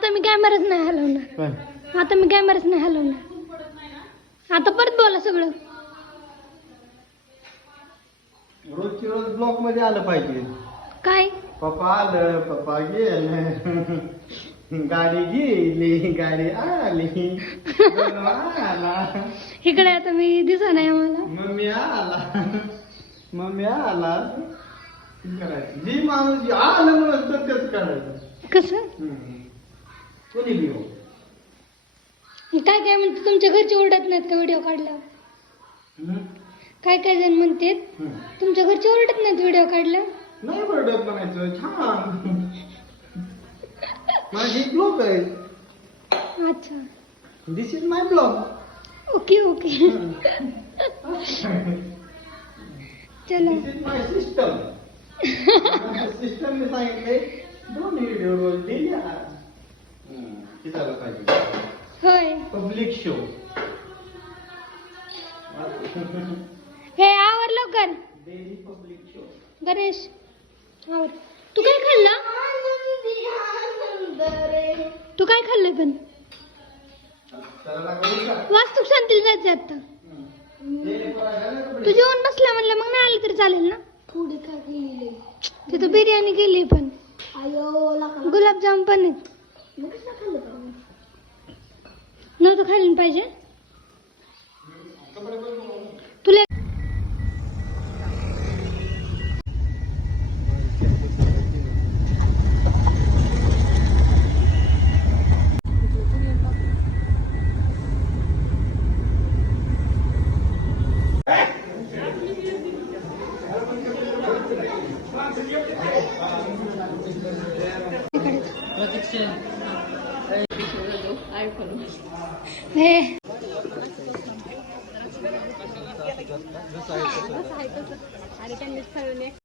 आता मी कॅमेराच नाही हलवणार. पण आता मी कॅमेराच नाही हलवणार. आता परत बोला सगळं. रोजची रोज ब्लॉक मध्ये आलं पाहिजे. काय पप्पा आलं, पप्पा गेलं, गाडी गेली, गाडी आली, दोनवा आला, इकडे आता मी दिसा नाही आम्हाला. मम्मी आला, मम्मी आला. करायचं जी माणूस आलं म्हणून सत्यच करायचं. कसं कोणी लिहू काय काय म्हणते तुमच्या घरचे ओरडत नाहीत का व्हिडिओ काढल्यावर? काय काय जण म्हणते तुमच्या घरचे ओरडत नाहीत व्हिडिओ काढला? नाही बरं बनायचं छान. माझी ब्लॉग आहे. अच्छा this is my blog. Okay okay चलो. This is my system. सिस्टमने सांगितले 2 व्हिडिओ रोज डेली झालं पाहिजे. होय पब्लिक शो. हे आवर लवकर डेली पब्लिक शो. गणेश आवर. तू काय खाल्ला? तू काय खाल्लंय पण? वास्तुक शांतीला जायचं आता. तू जेवण बसला म्हणलं मग नाही आलं तरी चालेल ना. थोडी काय केली तिथं बिर्याणी केली पण गुलाबजाम पण आहेत. नव्हतं खायला पाहिजे तुला. हे